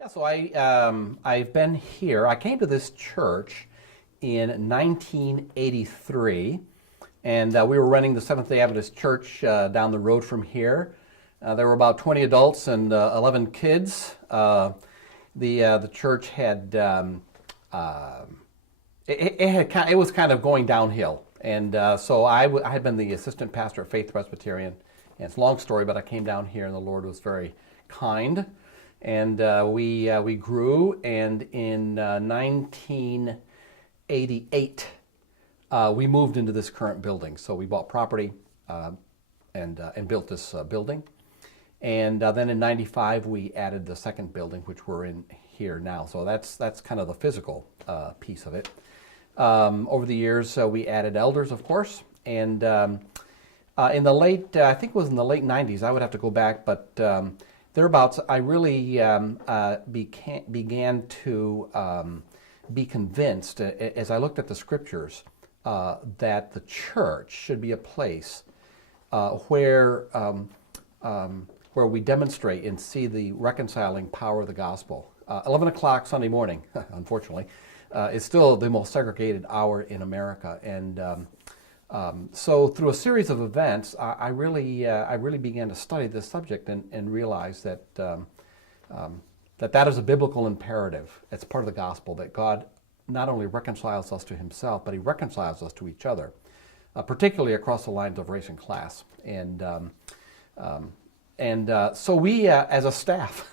Yeah, so I've been here. I came to this church in 1983, and we were running the Seventh-day Adventist Church down the road from here. There were about 20 adults and 11 kids. The church had it was kind of going downhill, and so I had been the assistant pastor at Faith Presbyterian. And it's a long story, but I came down here, and the Lord was very kind. And we grew, and in 1988, we moved into this current building. So we bought property and built this building. And then in 95, we added the second building, which we're in here now. So that's kind of the physical piece of it. Over the years, we added elders, of course. And in the late, I think it was in the late 90s, I would have to go back, but thereabouts, I really began to be convinced, as I looked at the scriptures, that the church should be a place where we demonstrate and see the reconciling power of the gospel. 11 o'clock Sunday morning, unfortunately, is still the most segregated hour in America, and so through a series of events, I really began to study this subject and realize that that is a biblical imperative. It's part of the gospel that God not only reconciles us to Himself, but He reconciles us to each other, particularly across the lines of race and class. And so we, as a staff.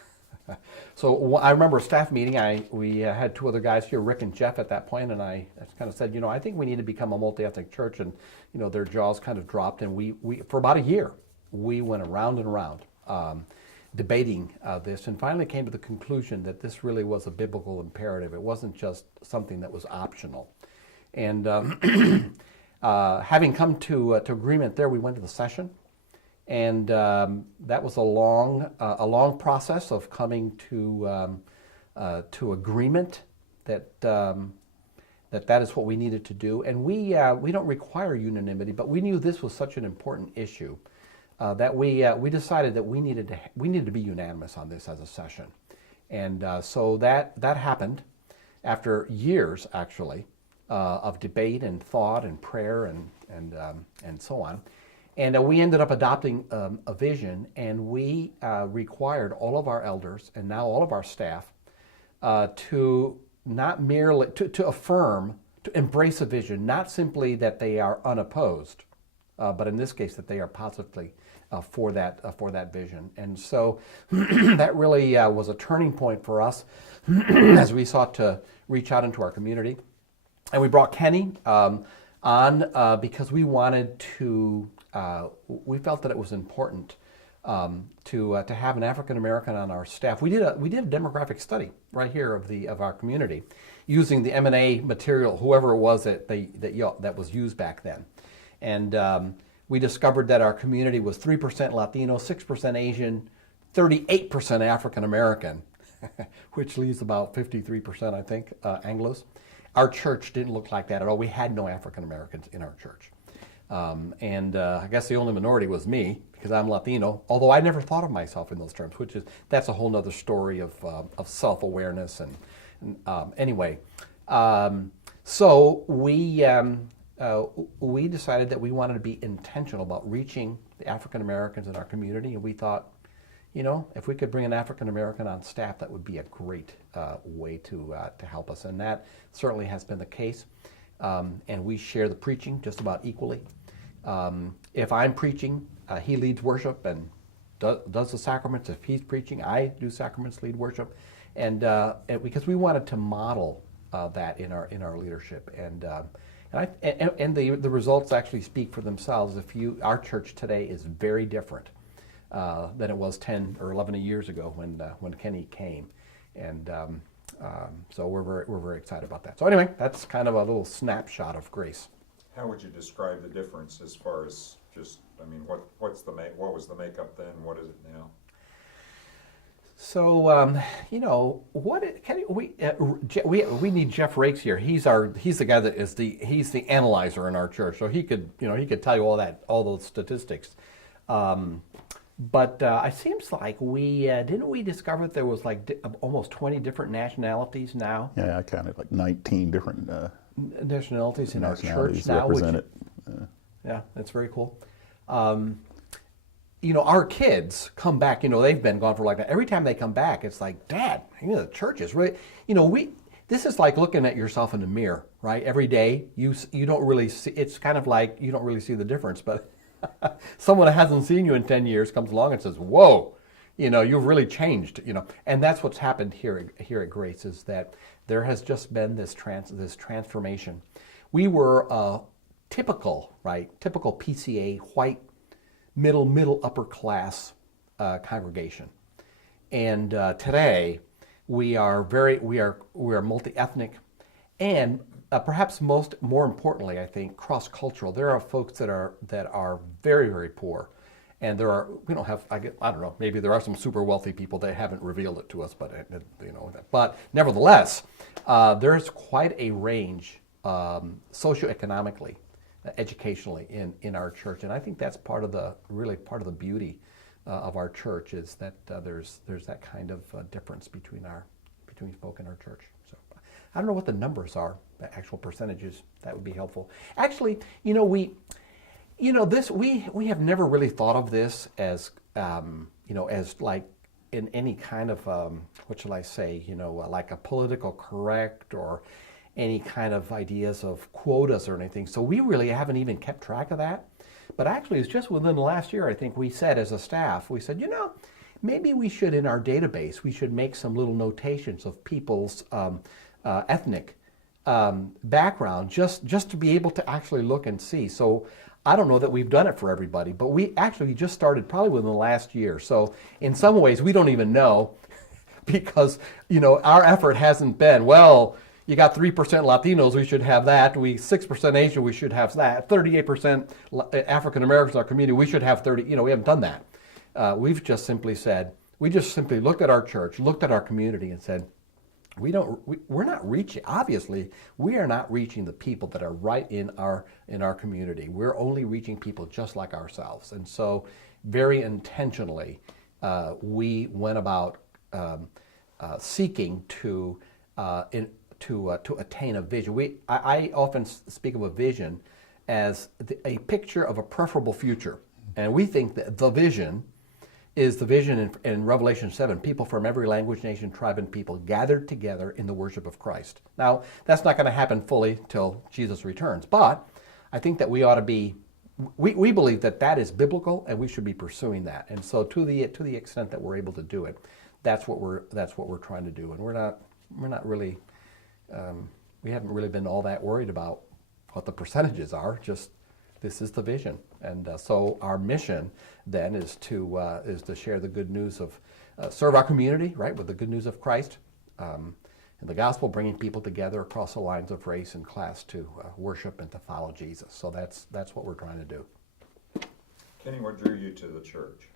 So I remember a staff meeting. We had two other guys here, Rick and Jeff, at that point, and I kind of said, I think we need to become a multi-ethnic church, and their jaws kind of dropped, and we for about a year we went around and around debating this, and finally came to the conclusion that this really was a biblical imperative. It wasn't just something that was optional, and having come to agreement there, we went to the session. And that was a long process of coming to agreement that that is what we needed to do. And we don't require unanimity, but we knew this was such an important issue that we decided that we needed to be unanimous on this as a session. And so that happened after years, actually, of debate and thought and prayer and so on. And we ended up adopting a vision, and we required all of our elders and now all of our staff to not merely to affirm, to embrace a vision, not simply that they are unopposed, but in this case that they are positively for that vision. And so that really was a turning point for us as we sought to reach out into our community. And we brought Kenny on because we wanted to. We felt that it was important to have an African American on our staff. We did a demographic study right here of our community, using the M&A material, whoever it was that was used back then, and we discovered that our community was 3% Latino, 6% Asian, 38% African American, which leaves about 53%, I think, Anglos. Our church didn't look like that at all. We had no African Americans in our church. And I guess the only minority was me, because I'm Latino, although I never thought of myself in those terms, that's a whole nother story of self-awareness. And anyway, so we decided that we wanted to be intentional about reaching the African Americans in our community, and we thought, if we could bring an African American on staff, that would be a great way to help us, and that certainly has been the case. And we share the preaching just about equally. If I'm preaching, he leads worship and does the sacraments. If he's preaching, I do sacraments, lead worship, and because we wanted to model that in our leadership, and the results actually speak for themselves. Our church today is very different than it was 10 or 11 years ago when Kenny came, and. So we're very excited about that. So anyway, that's kind of a little snapshot of Grace. How would you describe the difference as far as just, what was the makeup then? What is it now? So we need Jeff Rakes here. He's the guy that he's the analyzer in our church. So he could tell you all those statistics. But it seems like didn't we discover that there was like almost 20 different nationalities now? Yeah, I counted like 19 different Nationalities in our church nationalities now, which, represented. yeah, that's very cool. Our kids come back, they've been gone for like that. Every time they come back, it's like, Dad, the church is really, this is like looking at yourself in the mirror, right? Every day, you don't really see, it's kind of like you don't really see the difference, but someone that hasn't seen you in 10 years comes along and says, whoa, you've really changed, And that's what's happened here at Grace, is that there has just been this transformation. We were typical PCA, white, middle upper class congregation, and today we are multi-ethnic, and perhaps more importantly, I think, cross-cultural. There are folks that are very, very poor, and we don't have, I don't know, maybe there are some super wealthy people that haven't revealed it to us, but but nevertheless, there's quite a range socioeconomically, educationally in our church, and I think that's part of the beauty of our church, is that there's that kind of difference between folk in our church. So I don't know what the numbers are, the actual percentages. That would be helpful. Actually, we have never really thought of this as as like in any kind of what shall I say, like a political correct or any kind of ideas of quotas or anything. So we really haven't even kept track of that. But actually, it's just within the last year, I think we said as a staff, maybe we should, in our database, we should make some little notations of people's ethnic background, just to be able to actually look and see. So I don't know that we've done it for everybody, but we actually just started probably within the last year. So in some ways, we don't even know because, our effort hasn't been, well, you got 3% Latinos, we should have that. 6% Asian, we should have that. 38% African Americans in our community, we should have 30. We haven't done that. We've just simply said, we just simply looked at our church, looked at our community, and said, we're not reaching. Obviously, we are not reaching the people that are right in our community. We're only reaching people just like ourselves, and so very intentionally, we went about seeking to attain a vision. I often speak of a vision as a picture of a preferable future. And we think that the vision is the vision in Revelation 7, people from every language, nation, tribe, and people gathered together in the worship of Christ. Now, that's not going to happen fully till Jesus returns, but I think that we ought to be, we believe that is biblical, and we should be pursuing that. And so to the extent that we're able to do it, that's what we're trying to do. And we're not really, we haven't really been all that worried about what the percentages are, just this is the vision. And so our mission then is to share the good news of, serve our community, right, with the good news of Christ and the gospel, bringing people together across the lines of race and class to worship and to follow Jesus. So that's what we're trying to do. Kenny, what drew you to the church?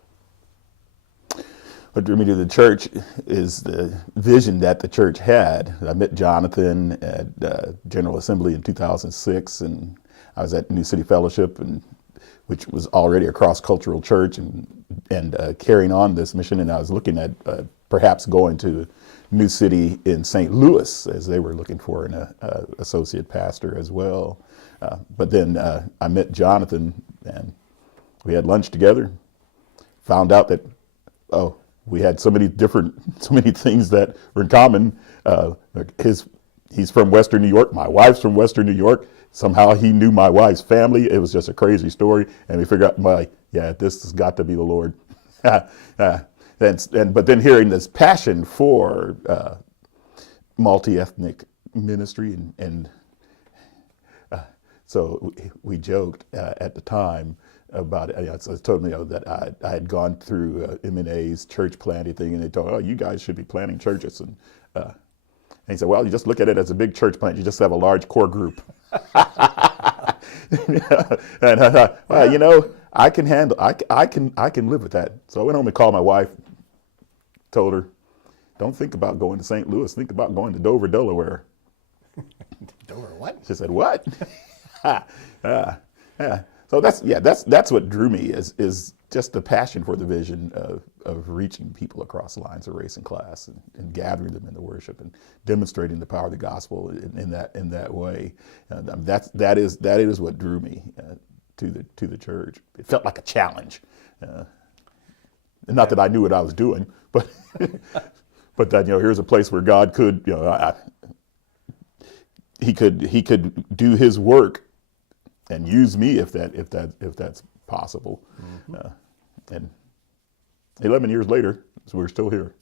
What drew me to the church is the vision that the church had. I met Jonathan at General Assembly in 2006, and I was at New City Fellowship, which was already a cross-cultural church, and carrying on this mission. And I was looking at perhaps going to New City in St. Louis, as they were looking for an associate pastor as well. But then I met Jonathan, and we had lunch together. Found out that, we had so many things that were in common. He's from Western New York. My wife's from Western New York. Somehow he knew my wife's family. It was just a crazy story. And we figured out, this has got to be the Lord. But then hearing this passion for multi-ethnic ministry, and so we joked at the time about it. So it told me that I had gone through M&A's church planting thing, and they told, you guys should be planting churches. And he said, well, you just look at it as a big church plant. You just have a large core group. And I thought, I can handle, I can live with that. So I went home and called my wife, told her, don't think about going to St. Louis. Think about going to Dover, Delaware. Dover what? She said, what? Yeah. So that's what drew me is just the passion for the vision of reaching people across lines of race and class, and gathering them into worship and demonstrating the power of the gospel in that way. That is what drew me to the church. It felt like a challenge, and not that I knew what I was doing, but but that, here's a place where God could, he could do His work and use me if that's possible. And 11 years later, so we're still here,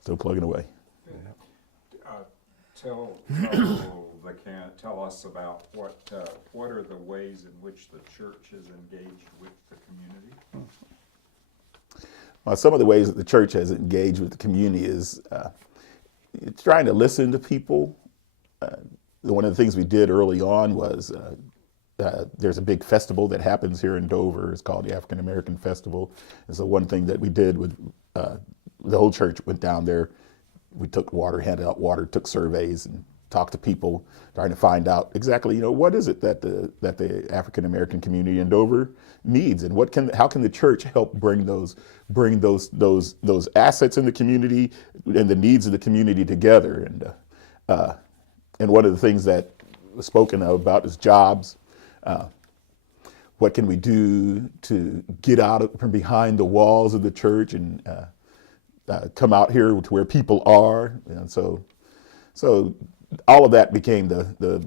still plugging away. Tell us about what are the ways in which the church is engaged with the community? Well, some of the ways that the church has engaged with the community is trying to listen to people. One of the things we did early on was there's a big festival that happens here in Dover. It's called the African American Festival. And so one thing that we did with the whole church went down there. We took water, handed out water, took surveys, and talked to people, trying to find out exactly, what is it that the African American community in Dover needs, and how can the church help bring those assets in the community and the needs of the community together. And one of the things that was spoken about is jobs. What can we do to get out from behind the walls of the church and come out here to where people are? And so all of that became the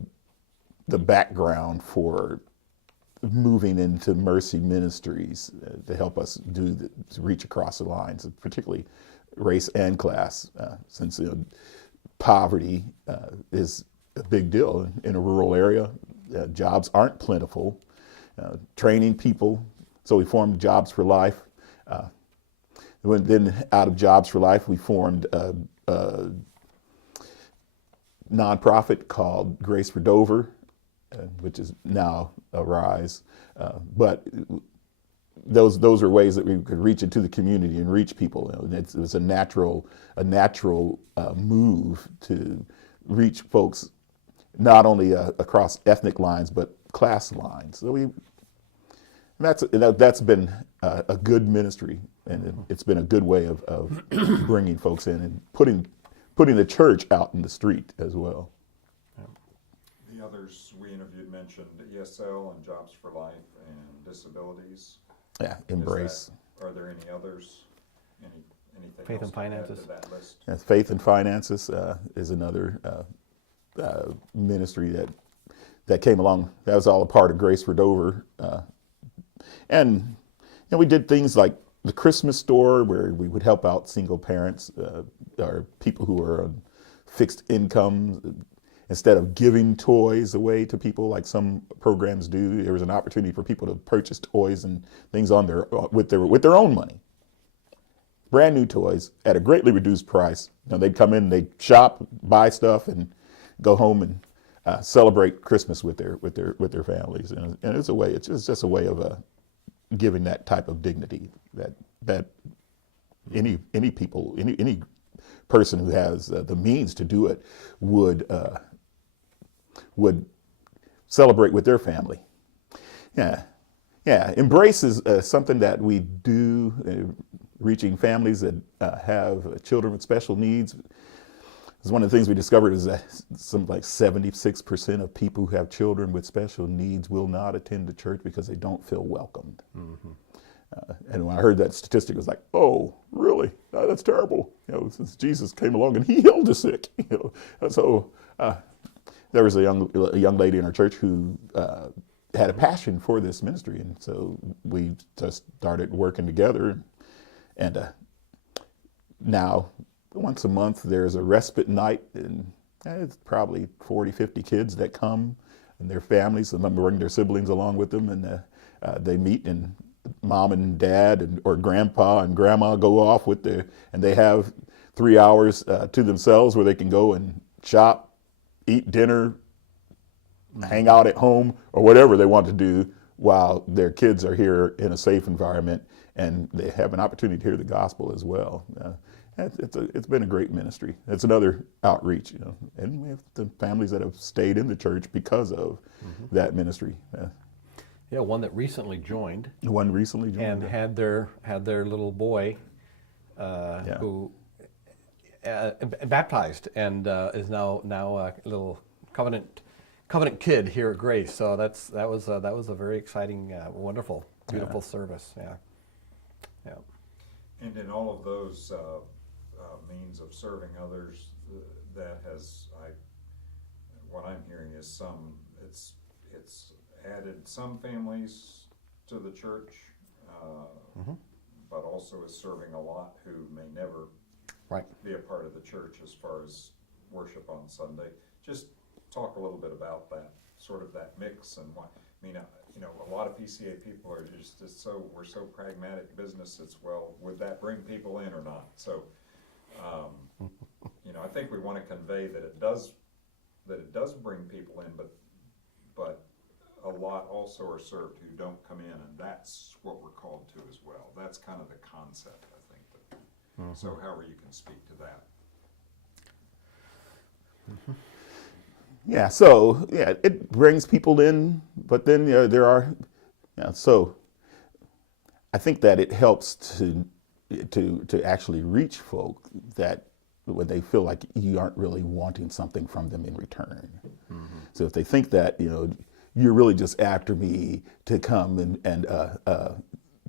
background for moving into Mercy Ministries to help us to reach across the lines, particularly race and class, since poverty is a big deal in a rural area. Jobs aren't plentiful. Training people, so we formed Jobs for Life. Then out of Jobs for Life, we formed a nonprofit called Grace for Dover, which is now Arise. But those are ways that we could reach into the community and reach people. It was a natural move to reach folks not only across ethnic lines but class lines. So that's been a good ministry, and it's been a good way of bringing folks in and putting the church out in the street as well. The others we interviewed mentioned ESL and Jobs for Life and disabilities. Yeah, Embrace. Are there any others? Anything Faith else and Finances. to add to that list? Yes, Faith and Finances is another ministry that came along. That was all a part of Grace for Dover. And we did things like the Christmas store, where we would help out single parents or people who are on fixed incomes. Instead of giving toys away to people like some programs do, there was an opportunity for people to purchase toys and things with their own money. Brand new toys at a greatly reduced price. They'd come in, they'd shop, buy stuff, and go home and celebrate Christmas with their families. And it's just a way of giving that type of dignity that any person who has the means to do it would celebrate with their family. Yeah. Embrace is something that we do, reaching families that have children with special needs. Because one of the things we discovered is that something like 76% of people who have children with special needs will not attend the church because they don't feel welcomed. Mm-hmm. And when I heard that statistic, I was like, "Oh, really? That's terrible." Since Jesus came along and He healed the sick. So there was a young lady in our church who had a passion for this ministry, and so we just started working together. And now, once a month, there's a respite night, and it's probably 40, 50 kids that come, and their families. Some of them bring their siblings along with them, and they meet, and mom and dad or grandpa and grandma go off and they have 3 hours to themselves where they can go and shop, eat dinner, hang out at home, or whatever they want to do while their kids are here in a safe environment, and they have an opportunity to hear the gospel as well. It's been a great ministry. It's another outreach, and we have the families that have stayed in the church because of that ministry. Yeah, one that recently joined One recently joined. and had their little boy who baptized and is now a little covenant kid here at Grace. So that was a very exciting, wonderful, beautiful service. Yeah, yeah. And in all of those means of serving others, that has, what I'm hearing is it's added some families to the church, but also is serving a lot who may never Right. be a part of the church as far as worship on Sunday. Just talk a little bit about that, sort of that mix and what, I mean, a lot of PCA people are just we're so pragmatic business, it's, well, would that bring people in or not? So, I think we want to convey that it does bring people in, but a lot also are served who don't come in, and that's what we're called to as well. That's kind of the concept, I think. So however you can speak to that. Yeah, so it brings people in, but then there are, so I think that it helps to actually reach folk that when they feel like you aren't really wanting something from them in return. So if they think that you're really just after me to come and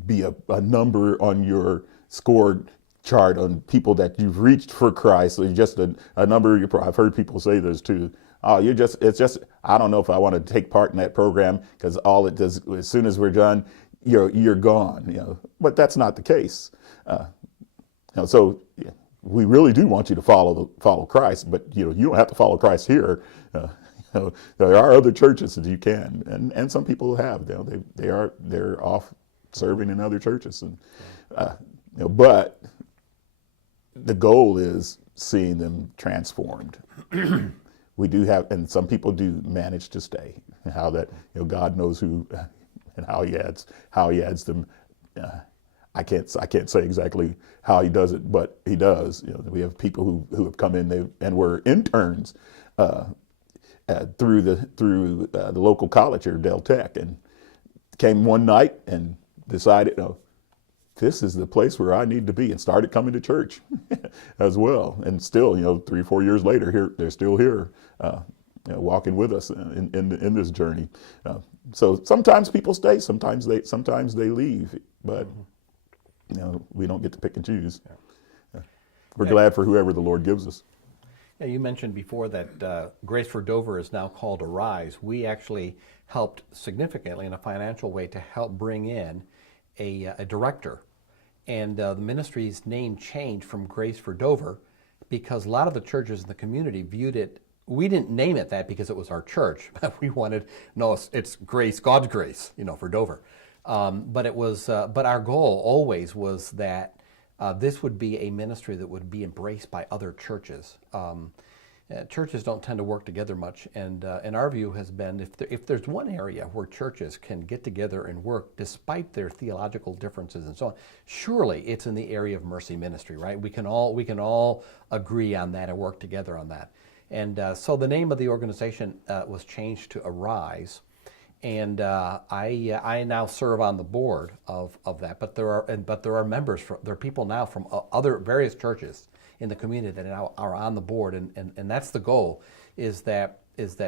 be a number on your score chart on people that you've reached for Christ, so you're just a number. I've heard people say this too. Oh, it's just, I don't know if I want to take part in that program because all it does, as soon as we're done, you're gone. But that's not the case. So we really do want you to follow Christ, but you don't have to follow Christ here. There are other churches that you can, and some people have. They're off serving in other churches, and but the goal is seeing them transformed. We do have, and some people do manage to stay. How that God knows who and how He adds them. I can't say exactly how He does it, but He does. We have people who have come in and were interns through the local college here, Del Tech, and came one night and decided, this is the place where I need to be, and started coming to church as well. And still, 3 or 4 years later, they're still here, walking with us in this journey. So sometimes people stay, sometimes they leave, but we don't get to pick and choose. We're glad for whoever the Lord gives us. Yeah, you mentioned before that Grace for Dover is now called Arise. We actually helped significantly in a financial way to help bring in a director. And the ministry's name changed from Grace for Dover because a lot of the churches in the community viewed it. We didn't name it that because it was our church. We wanted, it's Grace, God's grace, for Dover. But it was. But our goal always was that this would be a ministry that would be embraced by other churches. Churches don't tend to work together much, and our view has been if there's one area where churches can get together and work despite their theological differences and so on, surely it's in the area of mercy ministry, right? We can all agree on that and work together on that. And so the name of the organization was changed to Arise, and I now serve on the board of that. But there are members there are people now from other various churches in the community that now are on the board, and that's the goal, is that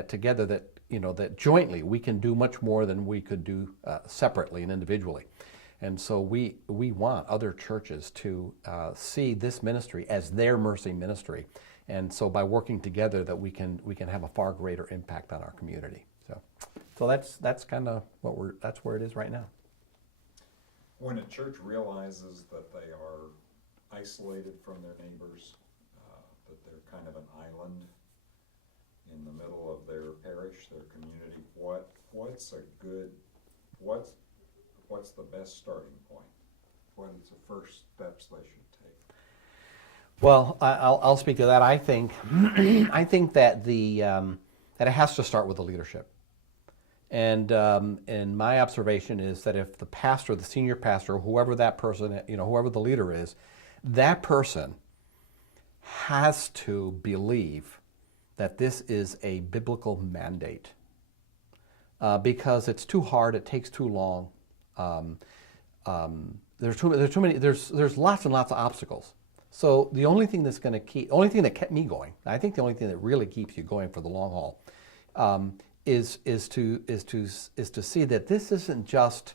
together that jointly we can do much more than we could do separately and individually. And so we want other churches to see this ministry as their mercy ministry, and so by working together that we can have a far greater impact on our community. So that's kind of that's where it is right now. When a church realizes that they are isolated from their neighbors, that they're kind of an island in the middle of their parish, their community, what's the best starting point? What is the first steps they should take? Well, I'll speak to that. I think that that it has to start with the leadership. And my observation is that if the pastor, the senior pastor, whoever that person, whoever the leader is, that person has to believe that this is a biblical mandate. because it's too hard. It takes too long. There's too many. There's lots and lots of obstacles. So the only thing only thing that kept me going, I think the only thing that really keeps you going for the long haul, is to see that this isn't just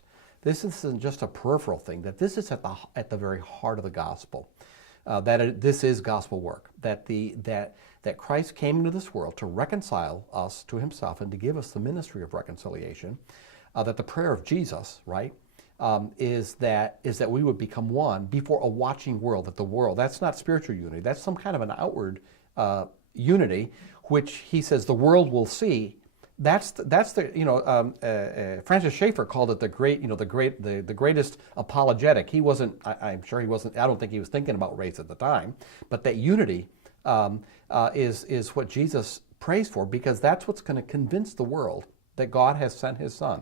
a peripheral thing. That this is at the very heart of the gospel. This is gospel work. That Christ came into this world to reconcile us to Himself and to give us the ministry of reconciliation. That the prayer of Jesus, right, is that we would become one before a watching world. That the world, that's not spiritual unity. That's some kind of an outward unity, which He says the world will see. That's the Francis Schaeffer called it the greatest apologetic. He wasn't. I'm sure he wasn't. I don't think he was thinking about race at the time. But that unity is what Jesus prays for, because that's what's going to convince the world that God has sent His Son.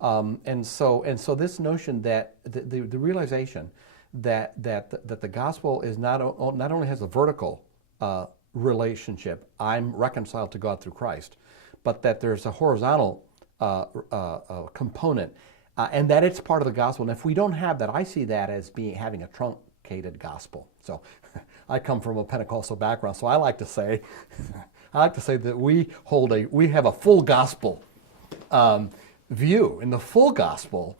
And so this notion that the realization that the gospel is not only has a vertical relationship, I'm reconciled to God through Christ, but that there's a horizontal component, and that it's part of the gospel. And if we don't have that, I see that as having a truncated gospel. So I come from a Pentecostal background, so I like to say that we have a full gospel view, and the full gospel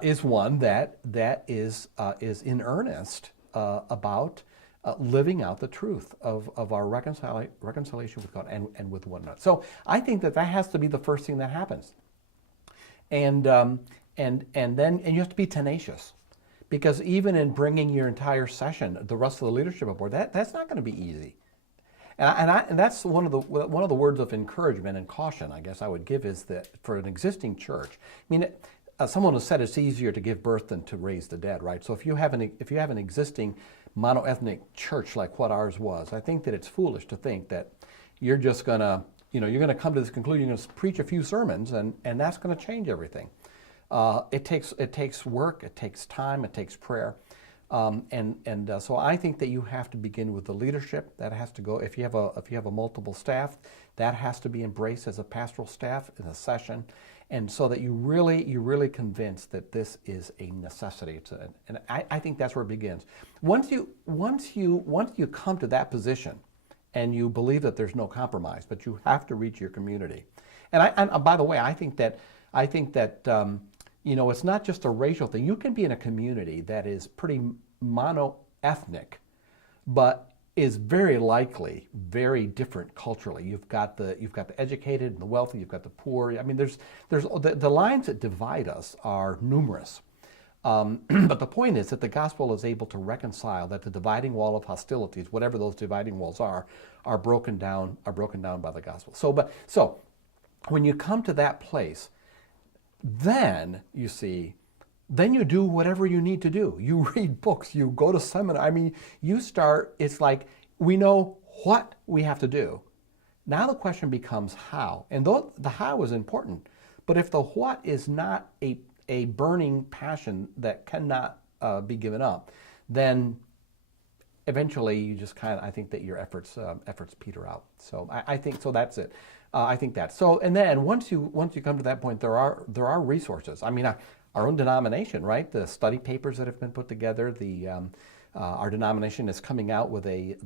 is one that is in earnest about living out the truth of our reconciliation with God and with one another. So I think that has to be the first thing that happens, and then you have to be tenacious, because even in bringing your entire session, the rest of the leadership aboard, that's not going to be easy. And that's one of the words of encouragement and caution, I guess I would give, is that for an existing church. I mean, someone has said it's easier to give birth than to raise the dead, right? So if you have an existing monoethnic church like what ours was, I think that it's foolish to think that you're just gonna come to this conclusion, you're gonna preach a few sermons, and that's gonna change everything. It takes work, it takes time, it takes prayer. So I think that you have to begin with the leadership. That has to go. If you have a multiple staff, that has to be embraced as a pastoral staff in a session, and so that you're really convinced that this is a necessity. And I think that's where it begins. Once you come to that position, and you believe that there's no compromise, but you have to reach your community. And by the way, I think that it's not just a racial thing. You can be in a community that is pretty monoethnic, but is very likely very different culturally. You've got the educated and the wealthy. You've got the poor. I mean, there's the lines that divide us are numerous. But the point is that the gospel is able to reconcile, that the dividing wall of hostilities, whatever those dividing walls are broken down by the gospel. So when you come to that place, then you see, then you do whatever you need to do. You read books, you go to seminar. I mean, you start, it's like we know what we have to do. Now the question becomes how. And though the how is important, but if the what is not a burning passion that cannot be given up, then eventually you just I think that your efforts peter out. So I think, so that's it. I think that. So, and then once you come to that point, there are resources. I mean, our own denomination, right? The study papers that have been put together. Our denomination is coming out with a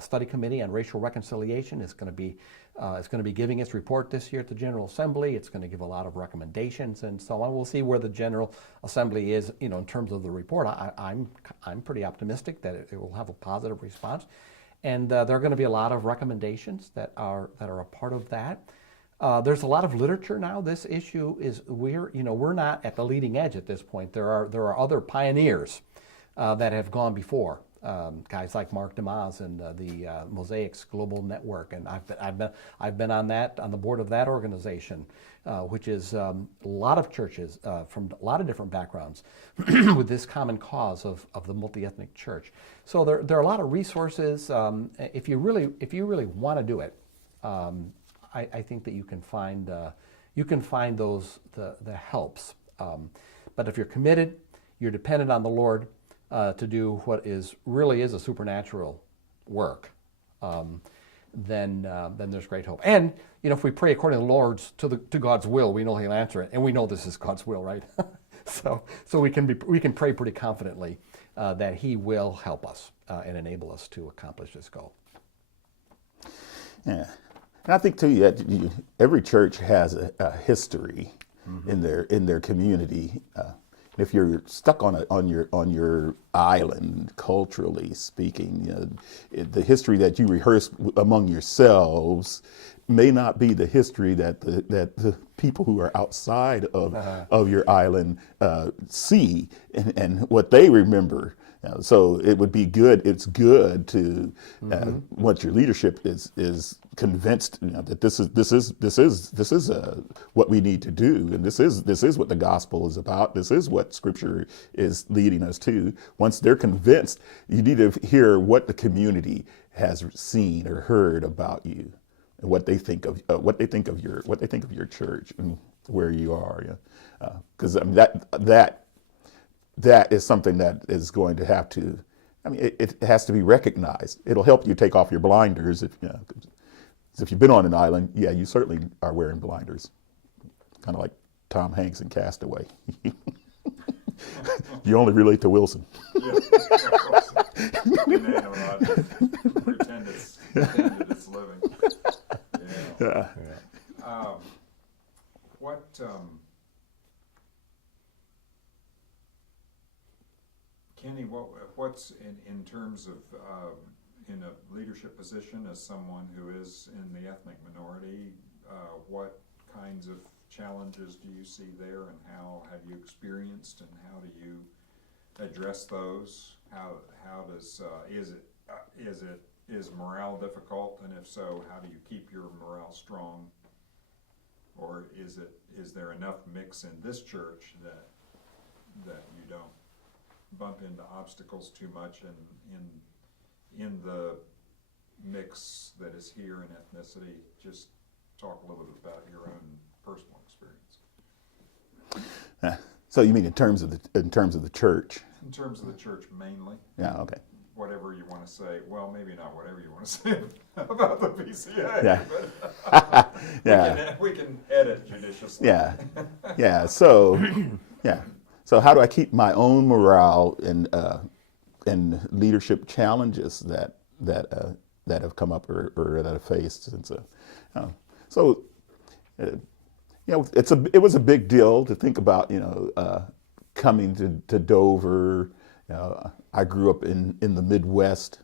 study committee on racial reconciliation. It's going to be giving its report this year at the General Assembly. It's going to give a lot of recommendations and so on. We'll see where the General Assembly is, in terms of the report. I'm pretty optimistic that it will have a positive response. And there are going to be a lot of recommendations that are a part of that. There's a lot of literature now. This issue is we're not at the leading edge at this point. There are other pioneers that have gone before, guys like Mark DeMaz and the Mosaics Global Network, and I've been on the board of that organization, which is a lot of churches from a lot of different backgrounds with this common cause of the multi-ethnic church. So there are a lot of resources. If you really want to do it, I think that you can find those the helps. But if you're committed, you're dependent on the Lord to do what really is a supernatural work, then there's great hope. And if we pray according to the Lord's to God's will, we know He'll answer it, and we know this is God's will, right? so we can pray pretty confidently that He will help us and enable us to accomplish this goal. Yeah, and I think too that every church has a history in their community. If you're stuck on your island, culturally speaking, the history that you rehearse among yourselves may not be the history that the people who are outside of your island see and what they remember. So it would be good. It's good to once your leadership is convinced that this is what we need to do, and this is what the gospel is about. This is what Scripture is leading us to. Once they're convinced, you need to hear what the community has seen or heard about you, and what they think of your church and where you are. Because that is something that is going to have to, it has to be recognized. It'll help you take off your blinders if you've been on an island. Yeah, you certainly are wearing blinders, kind of like Tom Hanks in Castaway. You only relate to Wilson. Pretend it's living. Yeah. Kenny, what's in terms of in a leadership position as someone who is in the ethnic minority, what kinds of challenges do you see there, and how have you experienced, and how do you address those? How does is morale difficult, and if so, how do you keep your morale strong? Or is there enough mix in this church that you don't bump into obstacles too much in the mix that is here in ethnicity? Just talk a little bit about your own personal experience. So you mean in terms of the church? In terms of the church mainly. Yeah. Okay. Whatever you want to say. Well, maybe not whatever you want to say about the PCA. Yeah. But yeah. We can edit judiciously. Yeah. Yeah. So yeah. So how do I keep my own morale and leadership challenges that have come up or that I've faced since? It was a big deal to think about coming to Dover. I grew up in the Midwest.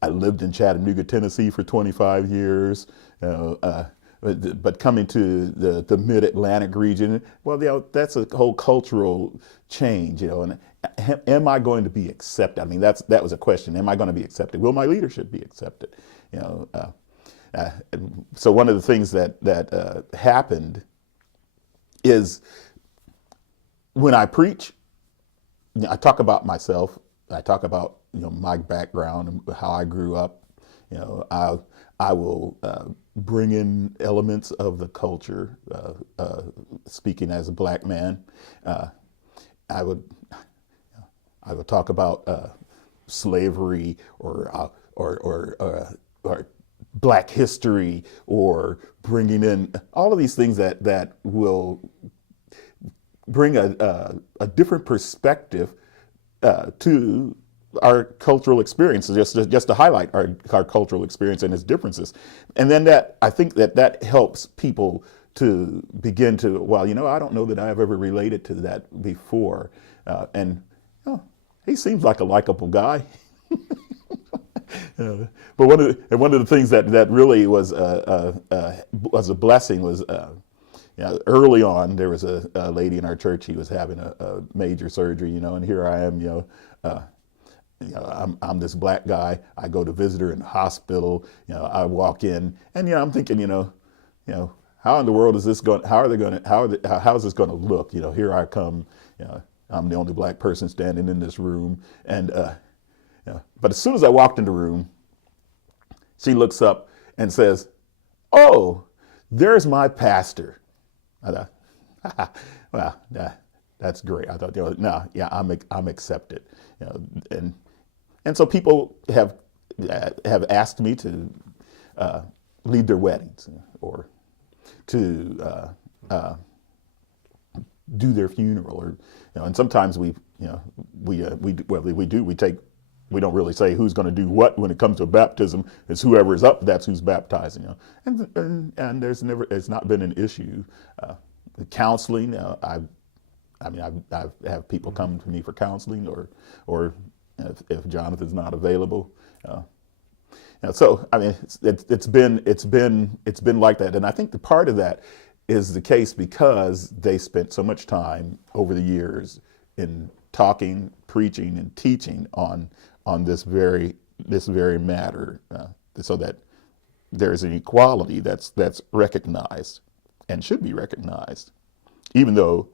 I lived in Chattanooga, Tennessee for 25 years. But coming to the Mid-Atlantic region, well, that's a whole cultural change, And am I going to be accepted? I mean, that was a question. Am I going to be accepted? Will my leadership be accepted? So one of the things that happened is when I preach, I talk about myself. I talk about my background and how I grew up. I will bring in elements of the culture. Speaking as a black man, I would talk about slavery or black history, or bringing in all of these things that will bring a different perspective to our cultural experiences, just to highlight our cultural experience and its differences. And then I think that helps people to begin to, well, I don't know that I've ever related to that before. He seems like a likable guy. But one of the things that really was a blessing was early on there was a lady in our church. She was having a major surgery, and here I am, I'm this black guy. I go to visit her in the hospital. I walk in, and I'm thinking, how in the world is this going? How is this going to look? Here I come. I'm the only black person standing in this room, and but as soon as I walked in the room, she looks up and says, "Oh, there's my pastor." I thought, well, that's great. I thought, I'm accepted. And so people have asked me to lead their weddings or to do their funeral, or and sometimes we don't really say who's going to do what when it comes to baptism. It's whoever is up, that's who's baptizing. And it's not been an issue. Counseling, I've have people come to me for counseling, or if Jonathan's not available. So I mean, it's been like that, and I think the part of that is the case because they spent so much time over the years in talking, preaching, and teaching on this very matter, so that there's an equality that's recognized and should be recognized, even though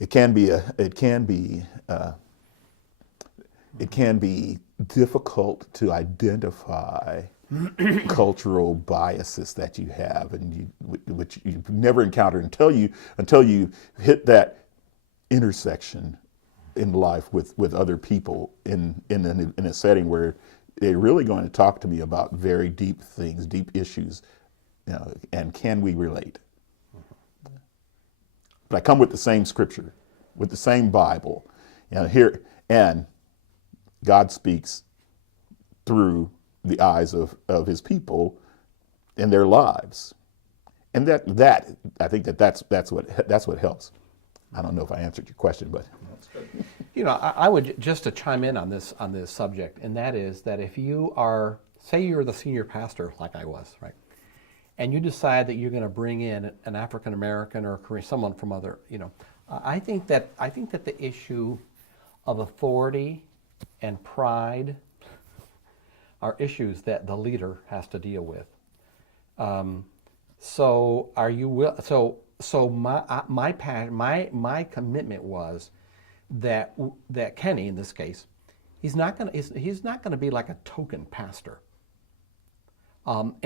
it can be difficult to identify cultural biases that you have, and which you never encounter until you hit that intersection in life with other people in a setting where they're really going to talk to me about very deep things, deep issues, and can we relate? But I come with the same scripture, with the same Bible, here, and God speaks through the eyes of his people in their lives, and that I think that's what helps. I don't know if I answered your question, but That's good. I would just to chime in on this subject, and that is that if you are, say you're the senior pastor like I was, right, and you decide that you're going to bring in an African American or a Korean, someone from other, I think that the issue of authority and pride are issues that the leader has to deal with. So are you so my commitment was that Kenny, in this case, he's not going to be like a token pastor. What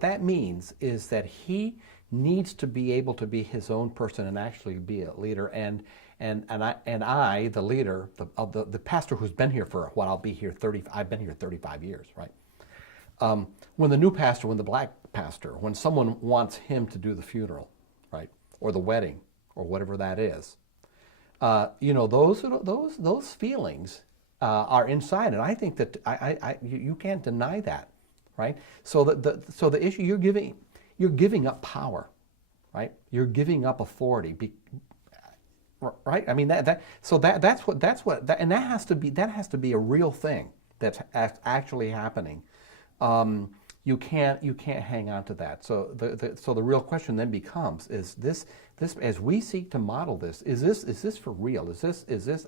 that means is that he needs to be able to be his own person and actually be a leader. And I, the leader, the pastor who's been here for what I've been here 35 years, right? When the black pastor, when someone wants him to do the funeral, right, or the wedding, or whatever that is, those feelings are inside, and I think that you can't deny that, right? So the issue you're giving up power, right? You're giving up authority, right? I mean that's what and that has to be a real thing that's actually happening. You can't hang on to that. So the real question then becomes: is this as we seek to model this? Is this for real? Is this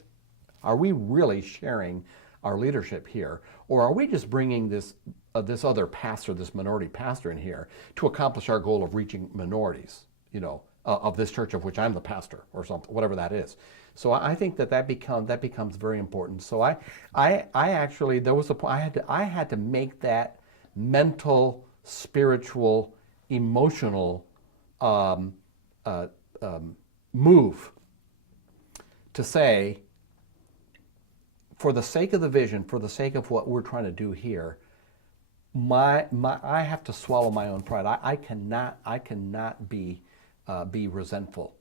are we really sharing our leadership here, or are we just bringing this other pastor, this minority pastor, in here to accomplish our goal of reaching minorities? Of this church of which I'm the pastor, or something, whatever that is. So I think that becomes very important. So I actually, there was a point I had to make that mental, spiritual, emotional move to say, for the sake of the vision, for the sake of what we're trying to do here, I have to swallow my own pride. I cannot be resentful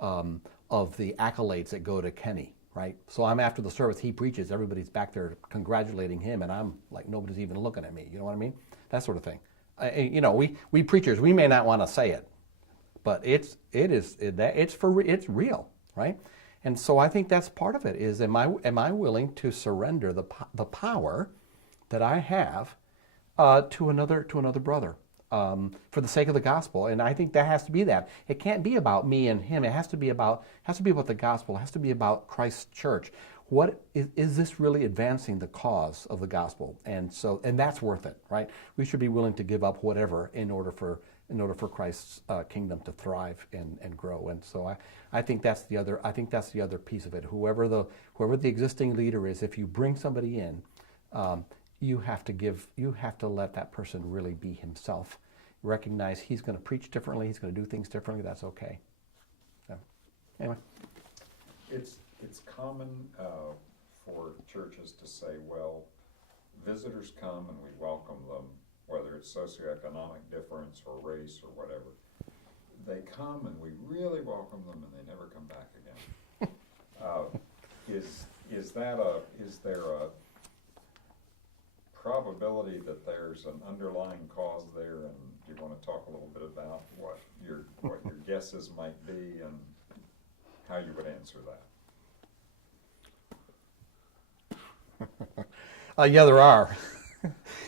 of the accolades that go to Kenny, right? So I'm after the service, he preaches, everybody's back there congratulating him, and I'm like, nobody's even looking at me. You know what I mean? That sort of thing. We preachers, we may not want to say it, but it's real, right? And so I think that's part of it. Is am I willing to surrender the power that I have to another brother? For the sake of the gospel, and I think that has to be that. It can't be about me and him. It has to be about the gospel. It has to be about Christ's church. What is this really advancing the cause of the gospel? And that's worth it, right? We should be willing to give up whatever in order for Christ's kingdom to thrive and grow. And so I think that's the other piece of it. Whoever the existing leader is, if you bring somebody in, you have to let that person really be himself. Recognize he's going to preach differently, he's going to do things differently, that's okay. So, anyway. It's common for churches to say, well, visitors come and we welcome them, whether it's socioeconomic difference or race or whatever, they come and we really welcome them and they never come back again. Is there a probability that there's an underlying cause there, and do you want to talk a little bit about what your guesses might be and how you would answer that? Yeah, there are.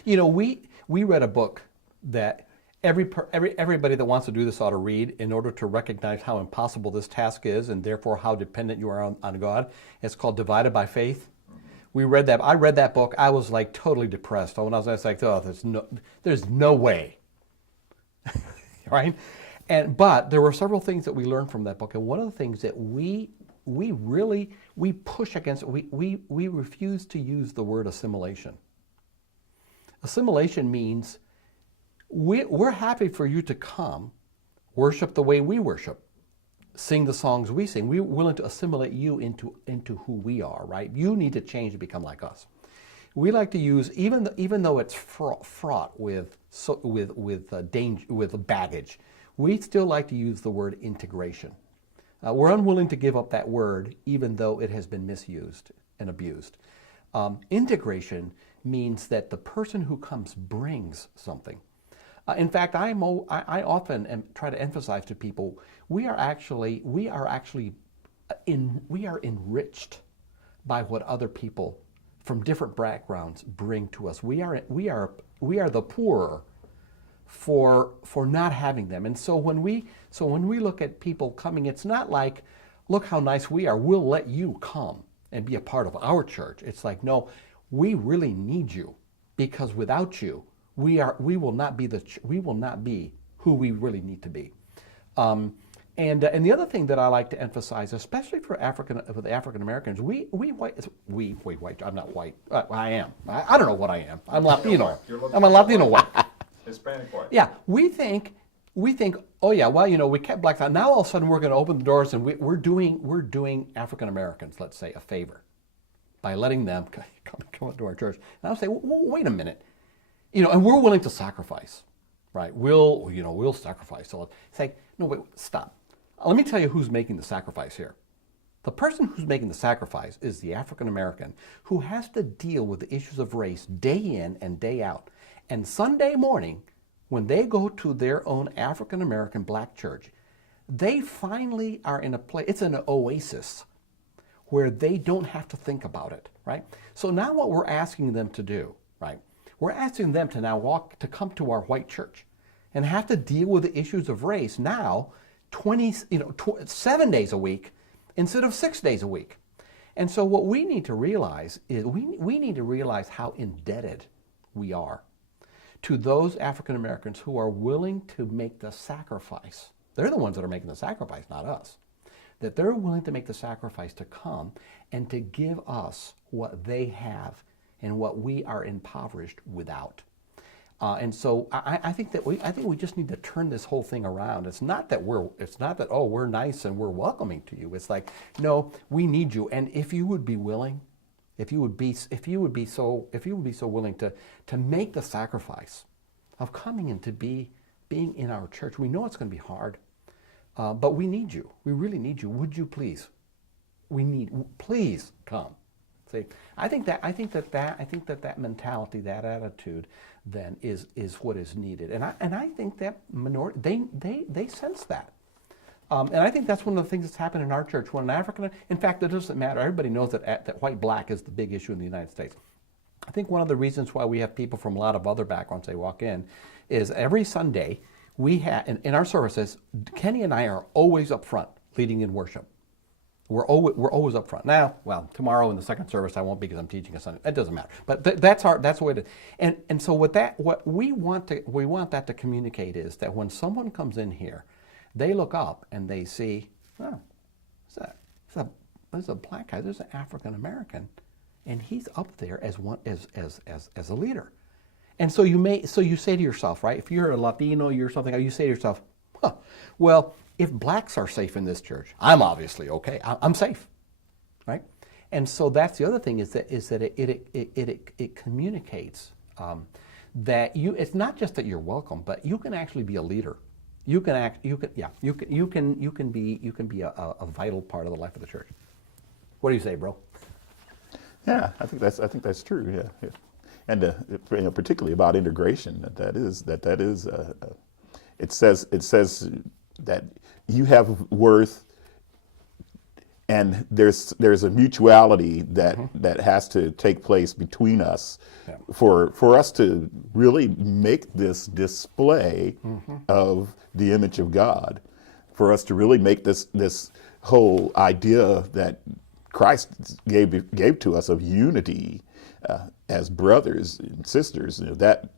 You know, we read a book that everybody that wants to do this ought to read in order to recognize how impossible this task is and therefore how dependent you are on God. It's called Divided by Faith. We read that. I read that book. I was like totally depressed. When I was like, oh, there's no way, right? But there were several things that we learned from that book, and one of the things that we push against, we refuse to use the word assimilation. Assimilation means we're happy for you to come, worship the way we worship, sing the songs we sing. We're willing to assimilate you into who we are, right? You need to change to become like us. We like to use, even though it's fraught with danger, with baggage, we still like to use the word integration. We're unwilling to give up that word, even though it has been misused and abused. Integration means that the person who comes brings something. In fact, I often try to emphasize to people, we are enriched by what other people from different backgrounds bring to us. We are the poorer for not having them. And so when we look at people coming, it's not like, look how nice we are, we'll let you come and be a part of our church. It's like, no, we really need you, because without you, we will not be who we really need to be. And the other thing that I like to emphasize, especially for African Americans, I'm not white. I am. I don't know what I am. I'm Latino. I'm a Latino white. Hispanic white. Yeah, we think, oh yeah, well, you know, we kept blacks out. Now all of a sudden we're going to open the doors and we're doing African Americans, let's say, a favor by letting them come into our church. And I'll say, well, wait a minute, you know, and we're willing to sacrifice, right? We'll sacrifice. So it's like, no, wait, stop. Let me tell you who's making the sacrifice here. The person who's making the sacrifice is the African American who has to deal with the issues of race day in and day out. And Sunday morning, when they go to their own African American black church, they finally are in a place, it's an oasis where they don't have to think about it, right? So now what we're asking them to do, right? We're asking them to now come to our white church and have to deal with the issues of race now 7 days a week instead of 6 days a week. And so what we need to realize is we need to realize how indebted we are to those African Americans who are willing to make the sacrifice. They're the ones that are making the sacrifice, not us. That they're willing to make the sacrifice to come and to give us what they have and what we are impoverished without. And so I think we just need to turn this whole thing around. It's not that we're nice and we're welcoming to you. It's like, no, we need you. And if you would be willing, if you would be so willing to make the sacrifice of coming and to being in our church, we know it's going to be hard, but we need you. We really need you. Would you please? Please come. See, I think that mentality, that attitude, then is what is needed, and I think that minority they sense that, and I think that's one of the things that's happened in our church. When an African, in fact, it doesn't matter. Everybody knows that white black is the big issue in the United States. I think one of the reasons why we have people from a lot of other backgrounds they walk in is every Sunday we have in our services. Kenny and I are always up front leading in worship. We're always up front. Now, well, tomorrow in the second service I won't be because I'm teaching a Sunday. It doesn't matter. But that's the way it is. And so what we want that to communicate is that when someone comes in here, they look up and they see, oh, there's a black guy, there's an African American, and he's up there as a leader. And so you say to yourself, right? If you're a Latino, you're something, you say to yourself, well, if blacks are safe in this church, I'm obviously okay. I'm safe, right? And so that's the other thing is that it communicates that you. It's not just that you're welcome, but you can actually be a leader. You can be a vital part of the life of the church. What do you say, bro? Yeah, I think that's true. Yeah, yeah. And particularly about integration, that is it says that you have worth, and there's a mutuality that has to take place between us for us to really make this display of the image of God, for us to really make this whole idea that Christ gave to us of unity as brothers and sisters. That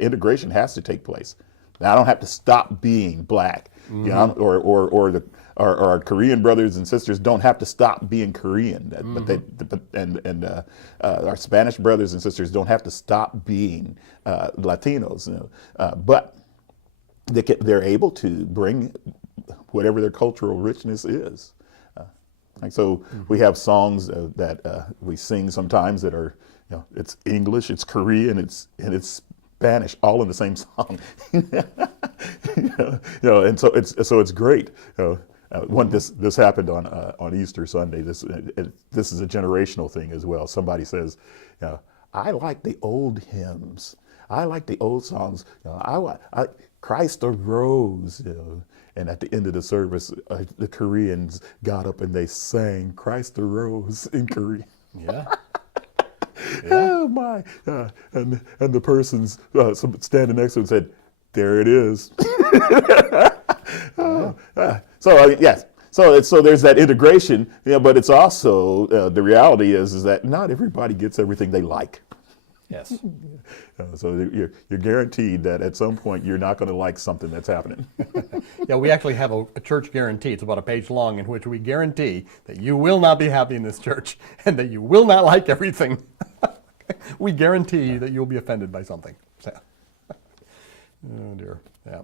integration has to take place. Now, I don't have to stop being black, or our Korean brothers and sisters don't have to stop being Korean, but our Spanish brothers and sisters don't have to stop being Latinos. But they're able to bring whatever their cultural richness is. We have songs that we sing sometimes that are, it's English, it's Korean, it's Spanish, all in the same song. And so it's great. This happened on Easter Sunday. This is a generational thing as well. Somebody says, I like the old hymns. I like the old songs. Christ arose. And at the end of the service, the Koreans got up and they sang "Christ arose" in Korean. Yeah. Oh my! And the person's standing next to him said, "There it is." Yes. So there's that integration, but it's also the reality is that not everybody gets everything they like. Yes. So you're guaranteed that at some point you're not going to like something that's happening. Yeah, we actually have a church guarantee. It's about a page long in which we guarantee that you will not be happy in this church and that you will not like everything. We guarantee that you'll be offended by something. So. Oh dear. Yeah.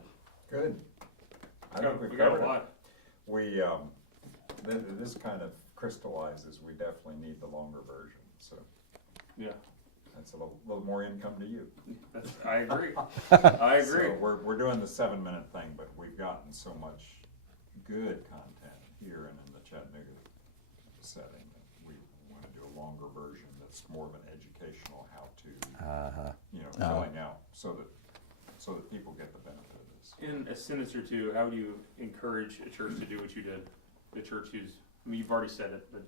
Good. I think We got a lot. This kind of crystallizes, we definitely need the longer version, so Yeah, that's a little more income to you. I agree. I agree. So we're doing the 7-minute thing, but we've gotten so much good content here and in the Chattanooga setting that we want to do a longer version that's more of an educational how-to, filling out so that people get the benefit of this. In a sentence or two, how do you encourage a church to do what you did? The church who's, you've already said it, but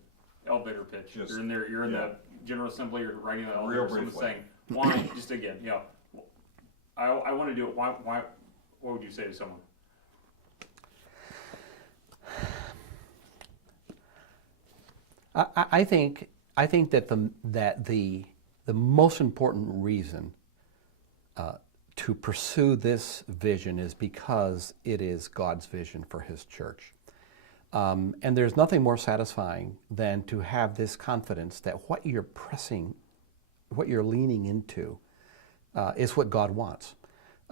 elevator pitch. You're in there. You're in the General Assembly. You're writing the elevator. Someone's saying, "Why?" Just again, I want to do it. Why? What would you say to someone? I think that the most important reason to pursue this vision is because it is God's vision for His church. And there's nothing more satisfying than to have this confidence that what you're leaning into, is what God wants.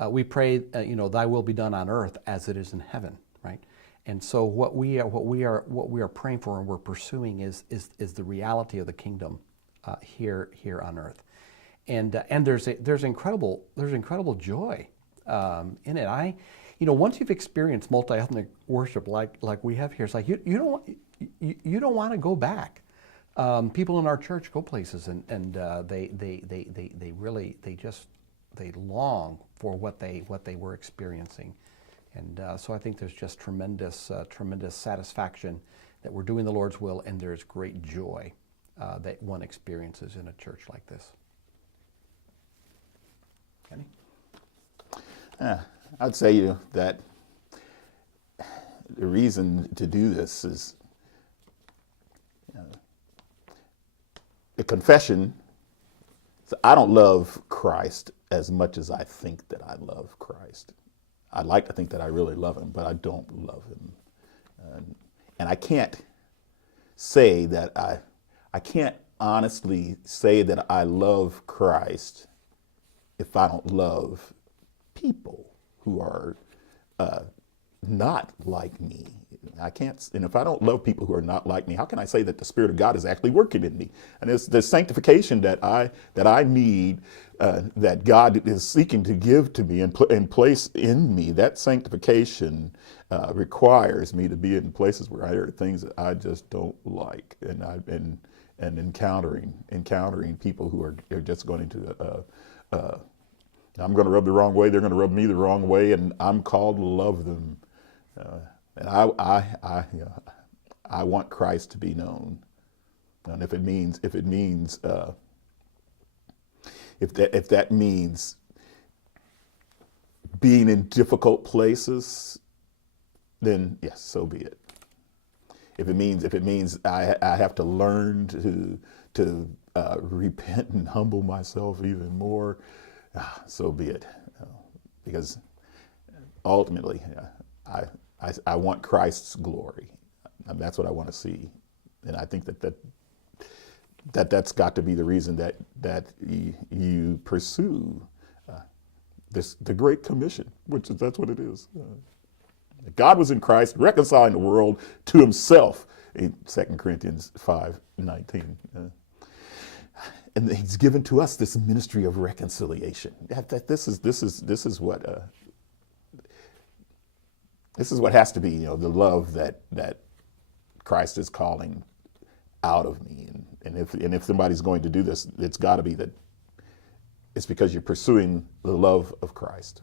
We pray, "Thy will be done on earth as it is in heaven," right? And so what we are praying for and we're pursuing is the reality of the kingdom here on earth. And there's incredible joy in it. Once you've experienced multi-ethnic worship like we have here, it's like you don't want to go back. People in our church go places and they long for what they were experiencing, and so I think there's just tremendous satisfaction that we're doing the Lord's will, and there's great joy that one experiences in a church like this. Kenny? I'd say that the reason to do this is the confession. So I don't love Christ as much as I think that I love Christ. I like to think that I really love Him, but I don't love Him. And I can't say that I can't honestly say that I love Christ if I don't love people who are not like me, I can't, and if I don't love people who are not like me, how can I say that the Spirit of God is actually working in me? And it's the sanctification that I need, that God is seeking to give to me and place in me. That sanctification requires me to be in places where I hear things that I just don't like, and encountering people who are just going to. I'm going to rub the wrong way. They're going to rub me the wrong way, and I'm called to love them. And I want Christ to be known, and if that means being in difficult places, then yes, so be it. If it means I have to learn to repent and humble myself even more, so be it. Because ultimately, I want Christ's glory. And that's what I want to see, and I think that's got to be the reason that you pursue the Great Commission, that's what it is. God was in Christ, reconciling the world to Himself, in 2 Corinthians 5:19. And He's given to us this ministry of reconciliation. This is what has to be, the love that Christ is calling out of me. And if somebody's going to do this, it's got to be that it's because you're pursuing the love of Christ.